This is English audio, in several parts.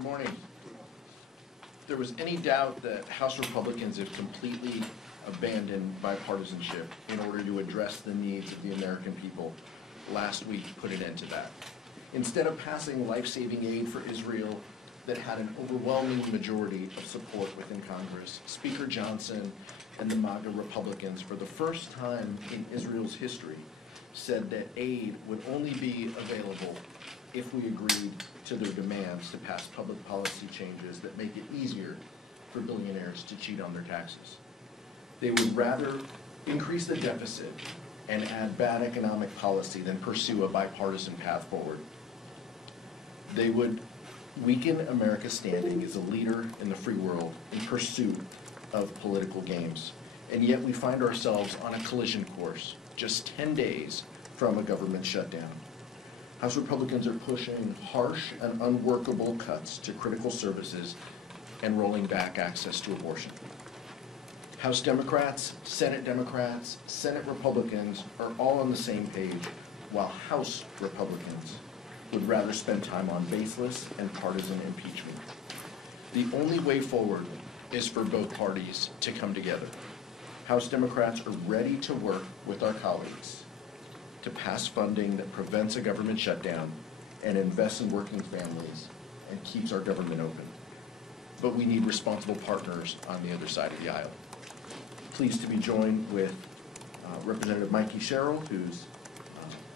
Good morning. If there was any doubt that House Republicans have completely abandoned bipartisanship in order to address the needs of the American people, last week put an end to that. Instead of passing life-saving aid for Israel that had an overwhelming majority of support within Congress, Speaker Johnson and the MAGA Republicans, for the first time in Israel's history, said that aid would only be available if we agreed to their demands to pass public policy changes that make it easier for billionaires to cheat on their taxes. They would rather increase the deficit and add bad economic policy than pursue a bipartisan path forward. They would weaken America's standing as a leader in the free world in pursuit of political games. And yet we find ourselves on a collision course just 10 days from a government shutdown. House Republicans are pushing harsh and unworkable cuts to critical services and rolling back access to abortion. House Democrats, Senate Republicans are all on the same page, while House Republicans would rather spend time on baseless and partisan impeachment. The only way forward is for both parties to come together. House Democrats are ready to work with our colleagues to pass funding that prevents a government shutdown and invests in working families and keeps our government open. But we need responsible partners on the other side of the aisle. Pleased to be joined with Representative Mikey Sherrill, who's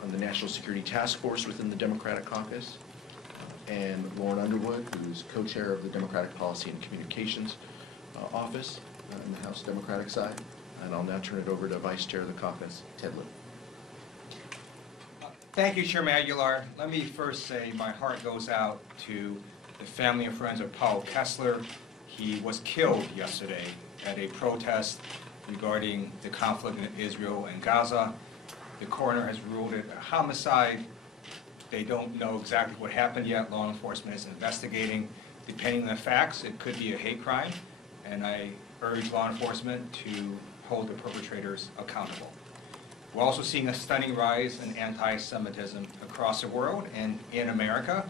on the National Security Task Force within the Democratic Caucus, and Lauren Underwood, who's co-chair of the Democratic Policy and Communications Office in the House Democratic side. And I'll now turn it over to Vice Chair of the caucus, Ted Lieu. Thank you, Chairman Aguilar. Let me first say my heart goes out to the family and friends of Paul Kessler. He was killed yesterday at a protest regarding the conflict in Israel and Gaza. The coroner has ruled it a homicide. They don't know exactly what happened yet. Law enforcement is investigating. Depending on the facts, it could be a hate crime, and I urge law enforcement to hold the perpetrators accountable. We're also seeing a stunning rise in anti-Semitism across the world and in America.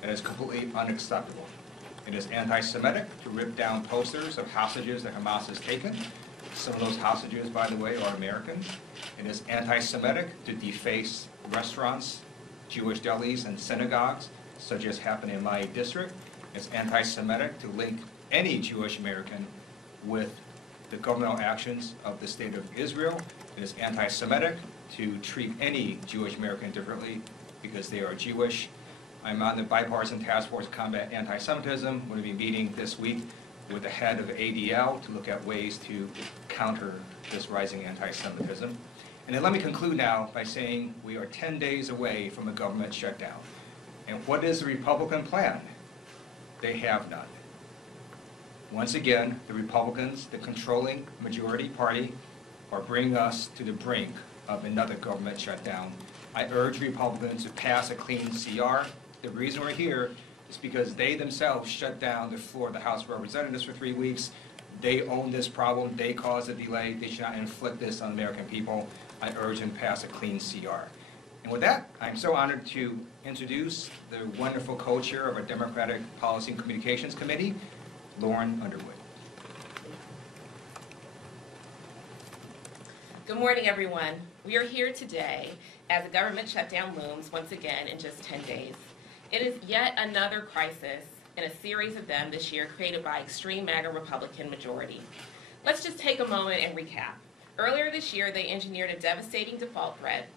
That is completely unacceptable. It is anti-Semitic to rip down posters of hostages that Hamas has taken. Some of those hostages, by the way, are American. It is anti-Semitic to deface restaurants, Jewish delis, and synagogues, such as happened in my district. It's anti-Semitic to link any Jewish American with the governmental actions of the State of Israel. It is anti-Semitic to treat any Jewish American differently because they are Jewish. I'm on the bipartisan task force to combat anti-Semitism. I'm going to be meeting this week with the head of ADL to look at ways to counter this rising anti-Semitism. And then let me conclude now by saying we are 10 days away from a government shutdown. And what is the Republican plan? They have none. Once again, the Republicans, the controlling majority party, are bringing us to the brink of another government shutdown. I urge Republicans to pass a clean CR. The reason we're here is because they themselves shut down the floor of the House of Representatives for 3 weeks. They own this problem. They caused the delay. They should not inflict this on American people. I urge them to pass a clean CR. And with that, I'm so honored to introduce the wonderful co-chair of our Democratic Policy and Communications Committee, Lauren Underwood. Good morning, everyone. We are here today as the government shutdown looms once again in just 10 days. It is yet another crisis in a series of them this year created by extreme MAGA Republican majority. Let's just take a moment and recap. Earlier this year, they engineered a devastating default threat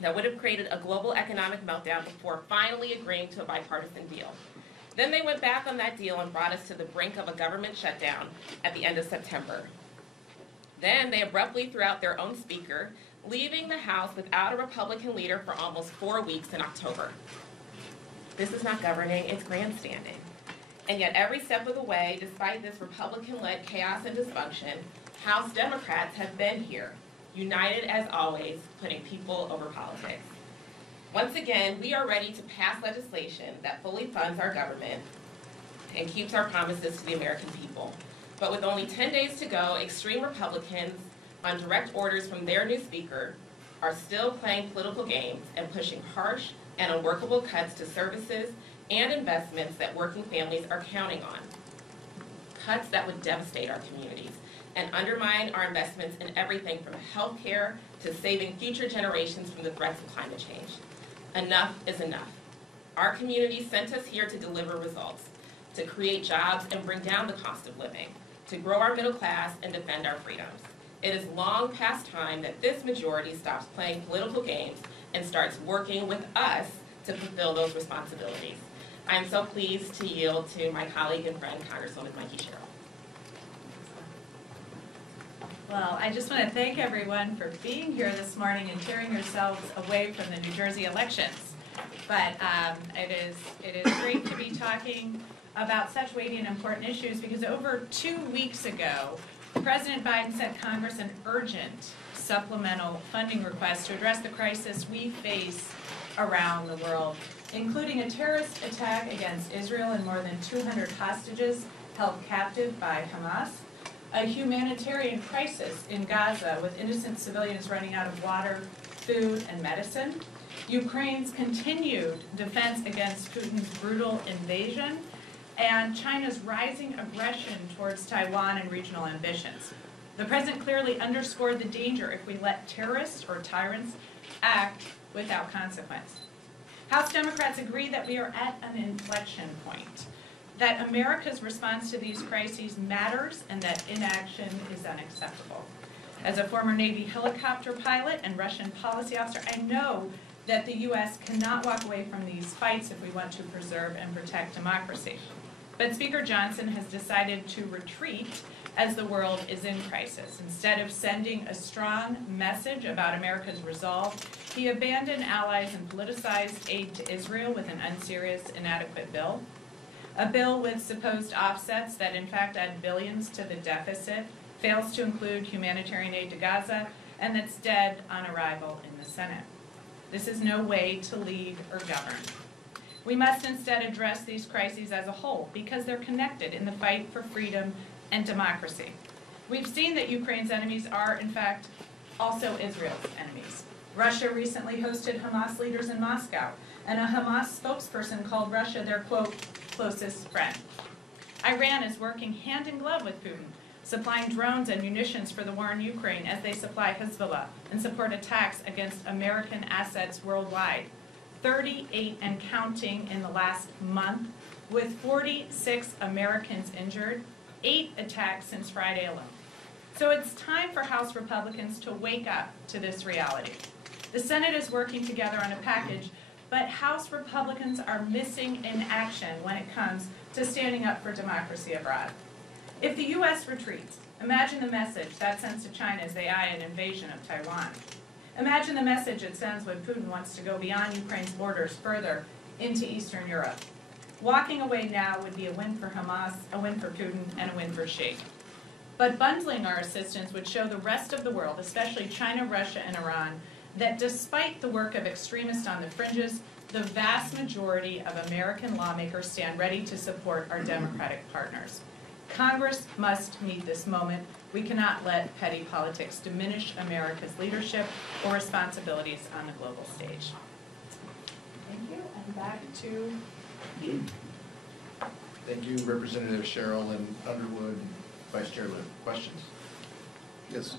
that would have created a global economic meltdown before finally agreeing to a bipartisan deal. Then they went back on that deal and brought us to the brink of a government shutdown at the end of September. Then they abruptly threw out their own speaker, leaving the House without a Republican leader for almost 4 weeks in October. This is not governing, it's grandstanding. And yet every step of the way, despite this Republican-led chaos and dysfunction, House Democrats have been here, united as always, putting people over politics. Once again, we are ready to pass legislation that fully funds our government and keeps our promises to the American people. But with only 10 days to go, extreme Republicans, on direct orders from their new speaker, are still playing political games and pushing harsh and unworkable cuts to services and investments that working families are counting on. Cuts that would devastate our communities and undermine our investments in everything from healthcare to saving future generations from the threats of climate change. Enough is enough. Our community sent us here to deliver results, to create jobs and bring down the cost of living, to grow our middle class and defend our freedoms. It is long past time that this majority stops playing political games and starts working with us to fulfill those responsibilities. I am so pleased to yield to my colleague and friend, Congresswoman Mikey Sherrill. Well, I just want to thank everyone for being here this morning and tearing yourselves away from the New Jersey elections. But it is great to be talking about such weighty and important issues because over 2 weeks ago, President Biden sent Congress an urgent supplemental funding request to address the crisis we face around the world, including a terrorist attack against Israel and more than 200 hostages held captive by Hamas, a humanitarian crisis in Gaza with innocent civilians running out of water, food, and medicine, Ukraine's continued defense against Putin's brutal invasion, and China's rising aggression towards Taiwan and regional ambitions. The President clearly underscored the danger if we let terrorists or tyrants act without consequence. House Democrats agree that we are at an inflection point, that America's response to these crises matters and that inaction is unacceptable. As a former Navy helicopter pilot and Russian policy officer, I know that the U.S. cannot walk away from these fights if we want to preserve and protect democracy. But Speaker Johnson has decided to retreat as the world is in crisis. Instead of sending a strong message about America's resolve, he abandoned allies and politicized aid to Israel with an unserious, inadequate bill. A bill with supposed offsets that in fact add billions to the deficit, fails to include humanitarian aid to Gaza, and that's dead on arrival in the Senate. This is no way to lead or govern. We must instead address these crises as a whole because they're connected in the fight for freedom and democracy. We've seen that Ukraine's enemies are, in fact, also Israel's enemies. Russia recently hosted Hamas leaders in Moscow, and a Hamas spokesperson called Russia their, quote, closest friend. Iran is working hand in glove with Putin, supplying drones and munitions for the war in Ukraine as they supply Hezbollah and support attacks against American assets worldwide. 38 and counting in the last month, with 46 Americans injured, 8 attacks since Friday alone. So it's time for House Republicans to wake up to this reality. The Senate is working together on a package, but House Republicans are missing in action when it comes to standing up for democracy abroad. If the U.S. retreats, imagine the message that sends to China as they eye an invasion of Taiwan. Imagine the message it sends when Putin wants to go beyond Ukraine's borders further into Eastern Europe. Walking away now would be a win for Hamas, a win for Putin, and a win for Xi. But bundling our assistance would show the rest of the world, especially China, Russia, and Iran, that despite the work of extremists on the fringes, the vast majority of American lawmakers stand ready to support our democratic partners. Congress must meet this moment. We cannot let petty politics diminish America's leadership or responsibilities on the global stage. Thank you, and back to you. Thank you, Representative Sherrill and Underwood, Vice Chair Liv. Questions? Yes.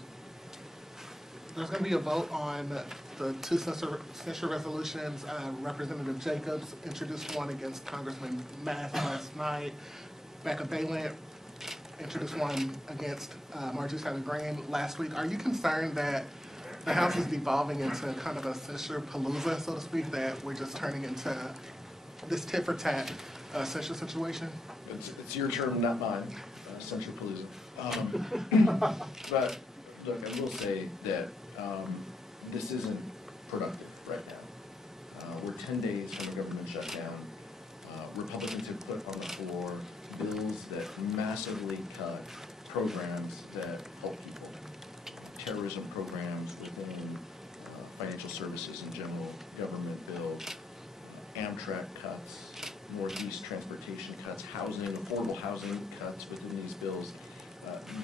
There's going to be a vote on the 2 censure resolutions. Representative Jacobs introduced one against Congressman Mass last night. Becca Balint introduced one against Marjorie Taylor Greene last week. Are you concerned that the House is devolving into kind of a censure palooza, so to speak, that we're just turning into this tit-for-tat censure situation? It's your term, not mine, censure palooza. But look, I will say that this isn't productive right now. We're 10 days from a government shutdown. Republicans have put on the floor bills that massively cut programs that help people, terrorism programs within financial services in general, government bill, Amtrak cuts, Northeast transportation cuts, housing, affordable housing cuts within these bills.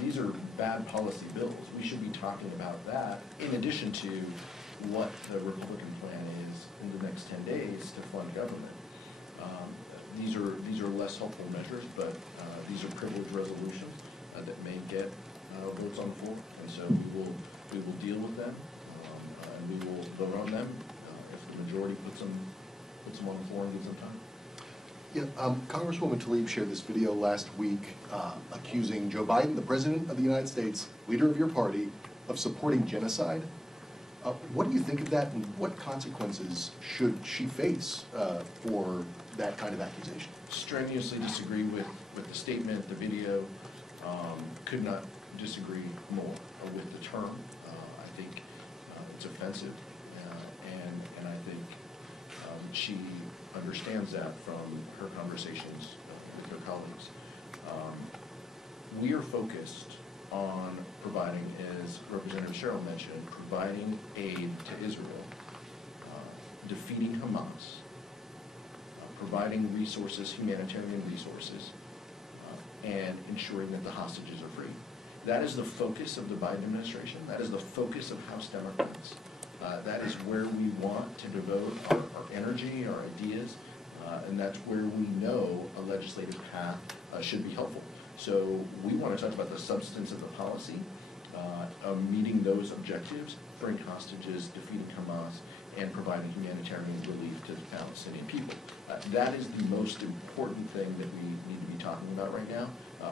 These are bad policy bills. We should be talking about that in addition to what the Republican plan is in the next 10 days to fund government. These are less helpful measures, but these are privileged resolutions that may get votes on the floor, and so we will deal with them, and we will vote on them if the majority puts them on the floor and gives them time. Yeah, Congresswoman Tlaib shared this video last week accusing Joe Biden, the President of the United States, leader of your party, of supporting genocide. What do you think of that, and what consequences should she face for that kind of accusation? Strenuously disagree with the statement, the video. Could not disagree more with the term. I think it's offensive, and I think she understands that from her conversations with her colleagues. We are focused on providing, as Representative Sherrill mentioned, providing aid to Israel, defeating Hamas, providing resources, humanitarian resources, and ensuring that the hostages are free. That is the focus of the Biden administration. That is the focus of House Democrats. That is where we want to devote our energy, our ideas, and that's where we know a legislative path should be helpful. So we want to talk about the substance of the policy, of meeting those objectives, freeing hostages, defeating Hamas, and providing humanitarian relief to the Palestinian people. That is the most important thing that we need to be talking about right now.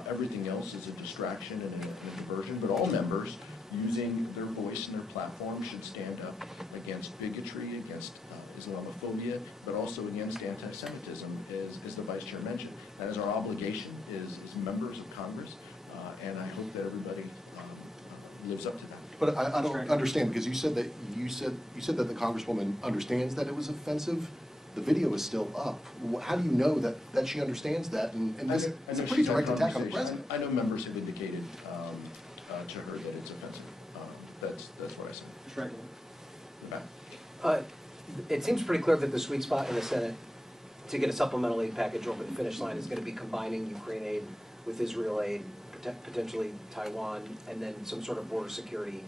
Everything else is a distraction and a diversion, but all members using their voice and their platform should stand up against bigotry, against Islamophobia, but also against anti-Semitism, as the Vice Chair mentioned. That is our obligation as members of Congress, and I hope that everybody lives up to that. But I don't understand, because you said that the Congresswoman understands that it was offensive. The video is still up. How do you know that she understands that? And this is a pretty direct attack on the president. I know members have indicated to her that it's offensive. That's what I said. Mr. Rankin. It seems pretty clear that the sweet spot in the Senate to get a supplemental aid package over the finish line is going to be combining Ukraine aid with Israel aid, potentially Taiwan, and then some sort of border security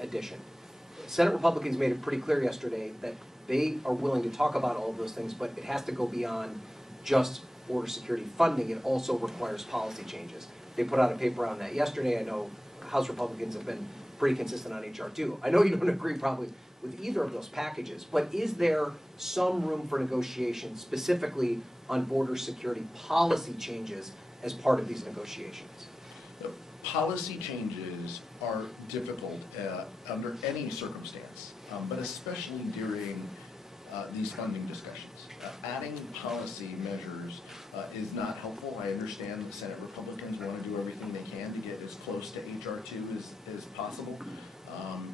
addition. Senate Republicans made it pretty clear yesterday that they are willing to talk about all of those things, but it has to go beyond just border security funding. It also requires policy changes. They put out a paper on that yesterday. I know House Republicans have been pretty consistent on HR 2. I know you don't agree probably with either of those packages, but is there some room for negotiation specifically on border security policy changes as part of these negotiations? Policy changes are difficult under any circumstance, but especially during these funding discussions. Adding policy measures is not helpful. I understand the Senate Republicans want to do everything they can to get as close to HR 2 as possible.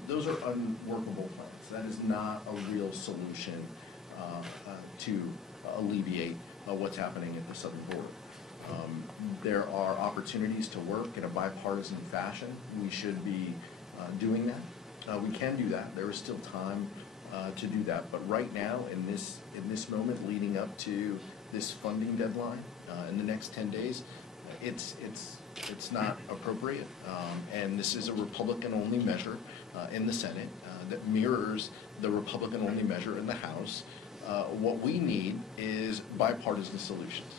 Those are unworkable plans. That is not a real solution to alleviate what's happening at the southern border. There are opportunities to work in a bipartisan fashion. We should be doing that. We can do that. There is still time to do that. But right now, in this moment leading up to this funding deadline, in the next 10 days, it's not appropriate. And this is a Republican-only measure in the Senate that mirrors the Republican-only measure in the House. What we need is bipartisan solutions.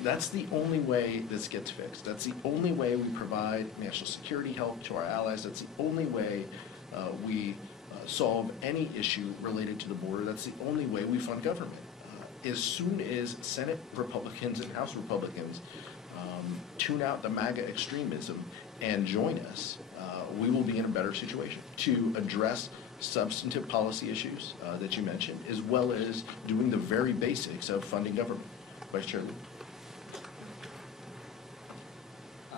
That's the only way this gets fixed. That's the only way we provide national security help to our allies. That's the only way we solve any issue related to the border. That's the only way we fund government. As soon as Senate Republicans and House Republicans tune out the MAGA extremism and join us, we will be in a better situation to address substantive policy issues that you mentioned, as well as doing the very basics of funding government. Vice Chair Lee.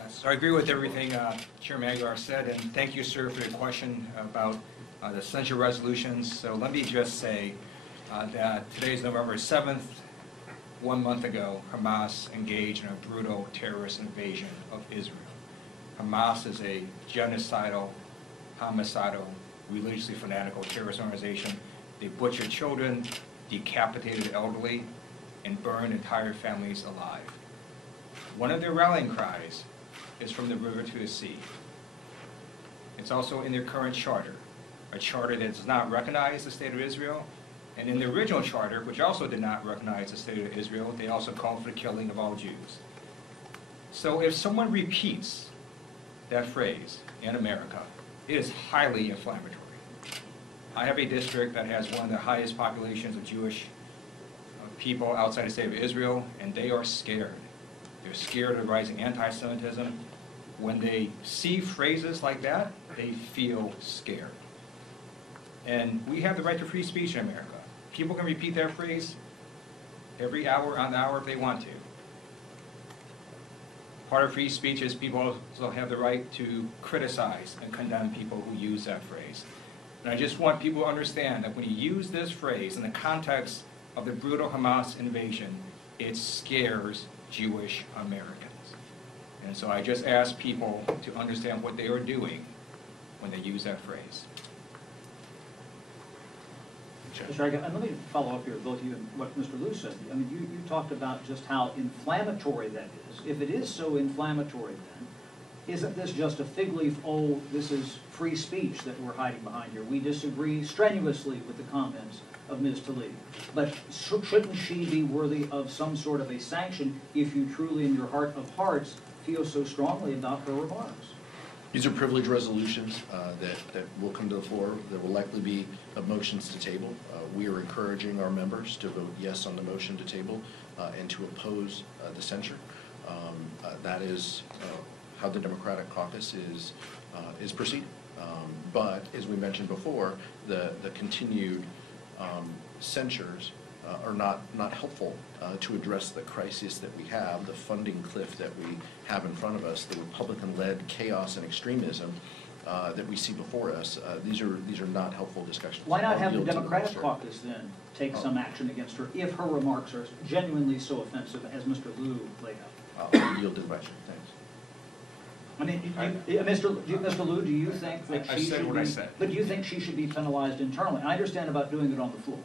So I agree with everything Chairman Aguilar said, and thank you, sir, for your question about the censure resolutions. So let me just say that today is November 7th. 1 month ago, Hamas engaged in a brutal terrorist invasion of Israel. Hamas is a genocidal, homicidal, religiously fanatical terrorist organization. They butchered children, decapitated elderly, and burned entire families alive. One of their rallying cries is from the river to the sea. It's also in their current charter. a charter that does not recognize the State of Israel. And in the original charter, which also did not recognize the State of Israel, they also called for the killing of all Jews. So if someone repeats that phrase in America, it is highly inflammatory. I have a district that has one of the highest populations of Jewish people outside the State of Israel, and they are scared. They're scared of rising anti-Semitism. When they see phrases like that, they feel scared. And we have the right to free speech in America. People can repeat that phrase every hour on the hour if they want to. Part of free speech is people also have the right to criticize and condemn people who use that phrase. And I just want people to understand that when you use this phrase in the context of the brutal Hamas invasion, it scares Jewish Americans. And so I just ask people to understand what they are doing when they use that phrase. Mr. Reagan, and let me follow up here, both you and what Mr. Liu said. I mean, you talked about just how inflammatory that is. If it is so inflammatory then, isn't this just a fig leaf, oh, this is free speech that we're hiding behind here? We disagree strenuously with the comments of Ms. Tlaib. But shouldn't she be worthy of some sort of a sanction if you truly in your heart of hearts feel so strongly about her remarks? These are privileged resolutions that will come to the floor. There will likely be motions to table. We are encouraging our members to vote yes on the motion to table and to oppose the censure. That is how the Democratic caucus is proceeding. But as we mentioned before, the continued censures are not helpful to address the crisis that we have, the funding cliff that we have in front of us, the Republican-led chaos and extremism that we see before us. These are not helpful discussions. Why not I'll have the yield to Democratic minister. caucus then take some action against her if her remarks are genuinely so offensive as Mr. Liu laid out? I'll yield to the question. Thanks. I mean, Mr. Liu, do you think that I she said should what be, I said. but do you think she should be penalized internally? I understand about doing it on the floor,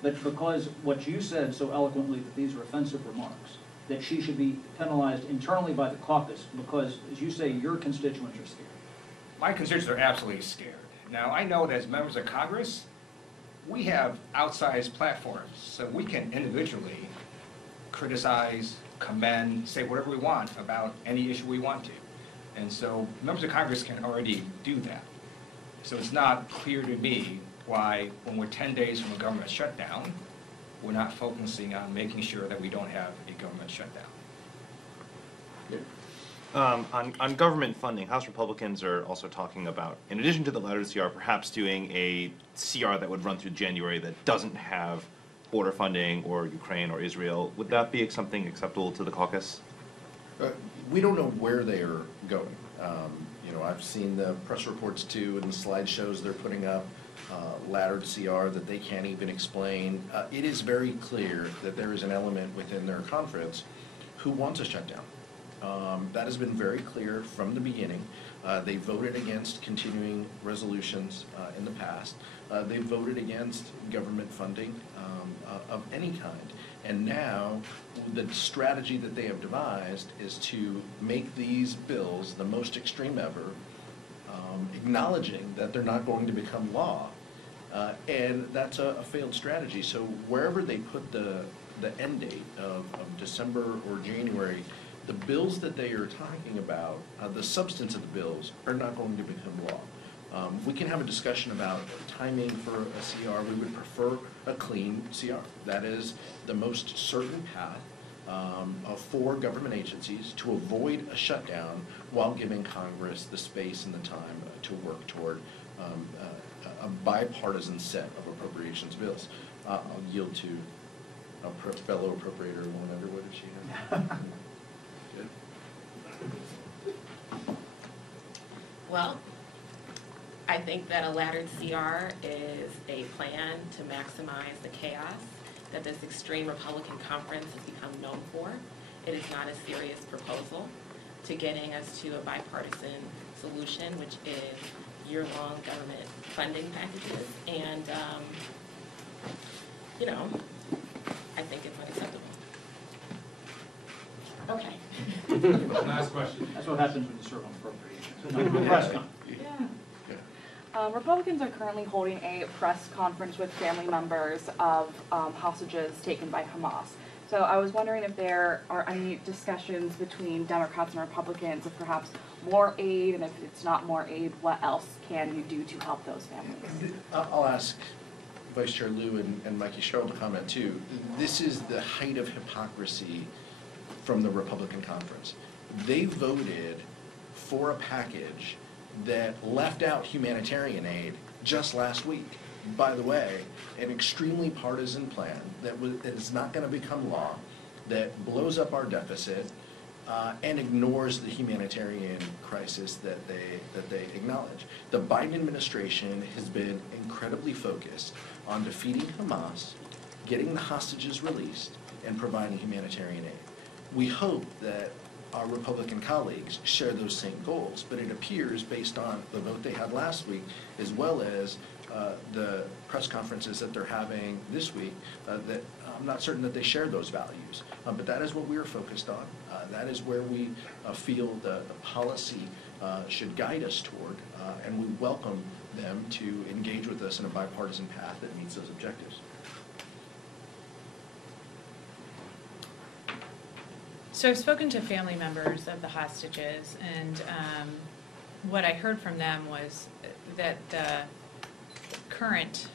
but because what you said so eloquently that these are offensive remarks, that she should be penalized internally by the caucus because, as you say, your constituents are scared. My constituents are absolutely scared. Now, I know that as members of Congress, we have outsized platforms, so we can individually criticize, commend, say whatever we want about any issue we want to. And so members of Congress can already do that. So it's not clear to me why, when we're 10 days from a government shutdown, we're not focusing on making sure that we don't have a government shutdown. On government funding, House Republicans are also talking about, in addition to the laddered CR, perhaps doing a CR that would run through January that doesn't have border funding or Ukraine or Israel. Would that be something acceptable to the caucus? We don't know where they are going. I've seen the press reports too and the slideshows they're putting up, laddered CR that they can't even explain. It is very clear that there is an element within their conference who wants a shutdown. That has been very clear from the beginning. They voted against continuing resolutions in the past. They voted against government funding of any kind. And now, the strategy that they have devised is to make these bills the most extreme ever, acknowledging that they're not going to become law. And that's a failed strategy. So wherever they put the end date of December or January, the bills that they are talking about, the substance of the bills, are not going to become law. We can have a discussion about timing for a CR. We would prefer a clean CR. That is the most certain path for government agencies to avoid a shutdown while giving Congress the space and the time to work toward a bipartisan set of appropriations bills. I'll yield to a fellow appropriator, Lauren Underwood, if she has. Good. Well, I think that a laddered CR is a plan to maximize the chaos that this extreme Republican conference has become known for. It is not a serious proposal to getting us to a bipartisan solution, which is year-long government funding packages. And, I think it's unacceptable. Okay. Last question. That's what happens when you serve on appropriations. Press conference. Yeah. Republicans are currently holding a press conference with family members of hostages taken by Hamas. So I was wondering if there are any discussions between Democrats and Republicans of perhaps more aid, and if it's not more aid, what else can you do to help those families? I'll ask Vice Chair Liu and Mikey Sherrill to comment too. This is the height of hypocrisy from the Republican conference. They voted for a package that left out humanitarian aid just last week. By the way, an extremely partisan plan that is not going to become law, that blows up our deficit, and ignores the humanitarian crisis that they acknowledge. The Biden administration has been incredibly focused on defeating Hamas, getting the hostages released, and providing humanitarian aid. We hope that our Republican colleagues share those same goals, but it appears, based on the vote they had last week, as well as the press conferences that they're having this week, that I'm not certain that they share those values. But that is what we are focused on. That is where we feel the policy should guide us toward, and we welcome them to engage with us in a bipartisan path that meets those objectives. So I've spoken to family members of the hostages, and what I heard from them was that the current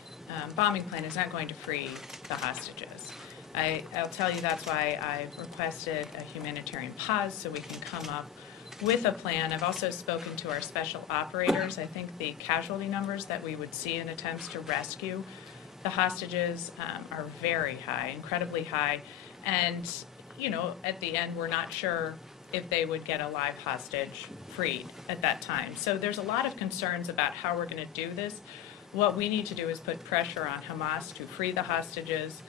bombing plan is not going to free the hostages. I'll tell you that's why I've requested a humanitarian pause so we can come up with a plan. I've also spoken to our special operators. I think the casualty numbers that we would see in attempts to rescue the hostages are very high, incredibly high, and you know, at the end, we're not sure if they would get a live hostage freed at that time. So there's a lot of concerns about how we're going to do this. What we need to do is put pressure on Hamas to free the hostages.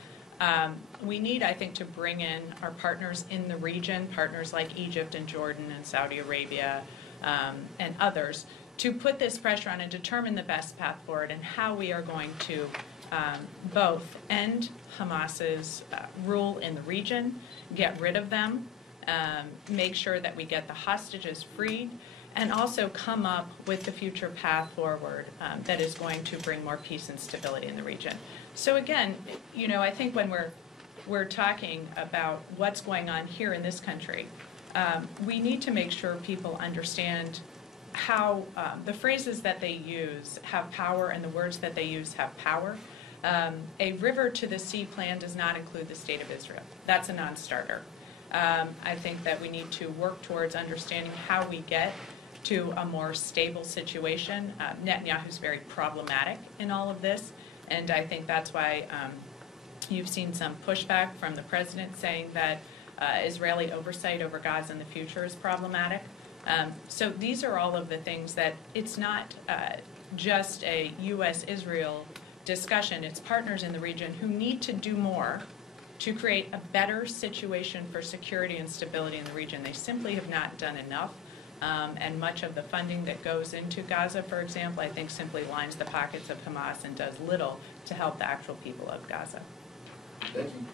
We need, I think, to bring in our partners in the region, partners like Egypt and Jordan and Saudi Arabia and others, to put this pressure on and determine the best path forward and how we are going to both end Hamas's rule in the region, get rid of them, make sure that we get the hostages freed, and also come up with the future path forward that is going to bring more peace and stability in the region. So again, you know, I think when we're talking about what's going on here in this country, we need to make sure people understand how the phrases that they use have power and the words that they use have power. A river to the sea plan does not include the state of Israel. That's a non-starter. I think that we need to work towards understanding how we get to a more stable situation. Netanyahu's very problematic in all of this, and I think that's why you've seen some pushback from the president saying that Israeli oversight over Gaza in the future is problematic. So these are all of the things that it's not just a U.S.-Israel discussion. It's partners in the region who need to do more to create a better situation for security and stability in the region. They simply have not done enough. And much of the funding that goes into Gaza, for example, I think simply lines the pockets of Hamas and does little to help the actual people of Gaza. Thank you.